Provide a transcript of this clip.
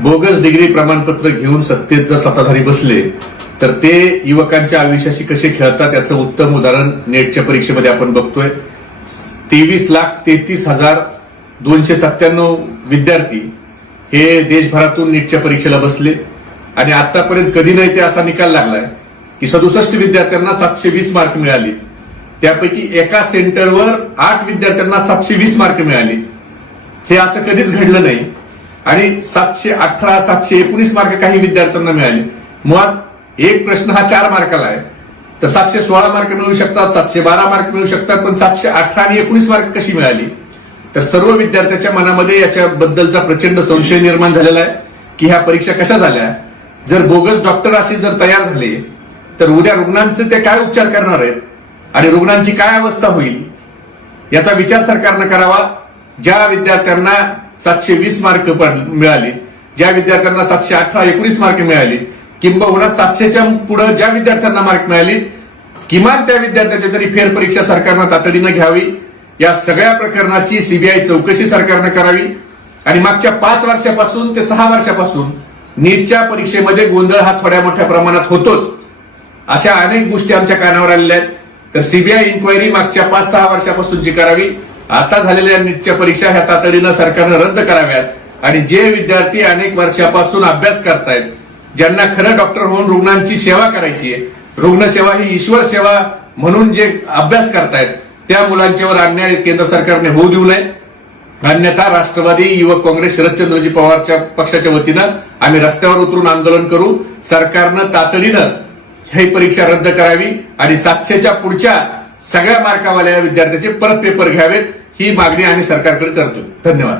Bogus degree प्रमाणपत्र घेऊन सत्तेत जर सत्ताधारी बसले तर ते युवकांच्या आयुष्याशी कसे खेळतात याचं उत्तम उदाहरण नेटच्या परीक्षेमध्ये आपण बघतोय. तेवीस लाख तेहतीस हजार दोनशे सत्त्याण्णव विद्यार्थी हे देशभरातून नीटच्या परीक्षेला बसले. आणि आतापर्यंत कधी नाही ते असा निकाल लागलाय की सदुसष्ट विद्यार्थ्यांना सातशे वीस मार्क मिळाले. त्यापैकी एका सेंटरवर आठ विद्यार्थ्यांना सातशे वीस मार्क मिळाले. हे असं कधीच घडलं नाही. आणि सातशे अठरा सातशे एकोणीस मार्क काही विद्यार्थ्यांना मिळाले. मुळात एक प्रश्न हा चार मार्काला आहे. तर सातशे सोळा मार्क मिळू शकतात सातशे बारा मार्क मिळू शकतात पण सातशे अठरा आणि एकोणीस मार्क कशी मिळाली? तर सर्व विद्यार्थ्याच्या मनामध्ये याच्याबद्दलचा प्रचंड संशय निर्माण झालेला आहे की ह्या परीक्षा कशा झाल्या? जर बोगस डॉक्टर असे जर तयार झाले तर उद्या रुग्णांचे ते काय उपचार करणार आहेत? आणि रुग्णांची काय अवस्था होईल? याचा विचार सरकारनं करावा. ज्या विद्यार्थ्यांना सातशे वीस मार्क मिळाले. ज्या विद्यार्थ्यांना सातशे अठरा एकोणीस मार्क मिळाले. किंबहुना सातशेच्या पुढे ज्या विद्यार्थ्यांना मार्क मिळाले किमान त्या विद्यार्थ्याची तरी फेरपरीक्षा सरकारनं तातडीनं घ्यावी. या सगळ्या प्रकरणाची सीबीआय चौकशी सरकारनं करावी. आणि मागच्या पाच वर्षापासून ते सहा वर्षापासून नीटच्या परीक्षेमध्ये गोंधळ हा थोड्या मोठ्या प्रमाणात होतोच. अशा अनेक गोष्टी आमच्या कानावर आलेल्या आहेत. तर सीबीआय इन्क्वायरी मागच्या पाच सहा वर्षापासून जी करावी. आता झालेल्या नीटच्या परीक्षा ह्या तातडीनं सरकारनं रद्द कराव्यात आणि जे विद्यार्थी अनेक वर्षापासून अभ्यास करतायत ज्यांना खरं डॉक्टर होऊन रुग्णांची सेवा करायची आहे रुग्णसेवा ही ईश्वर सेवा म्हणून जे अभ्यास करतायत त्या मुलांच्यावर अन्याय केंद्र सरकारने होऊ देऊ नये. अन्यथा राष्ट्रवादी युवक काँग्रेस शरदचंद्रजी पवारच्या पक्षाच्या वतीनं आम्ही रस्त्यावर उतरून आंदोलन करू. सरकारनं तातडीनं ही परीक्षा रद्द करावी आणि सातशेच्या पुढच्या सगळ्या मार्कावाल्या विद्यार्थ्याचे परत पेपर घ्यावेत ही मागणी आम्ही सरकारकडे करतो धन्यवाद.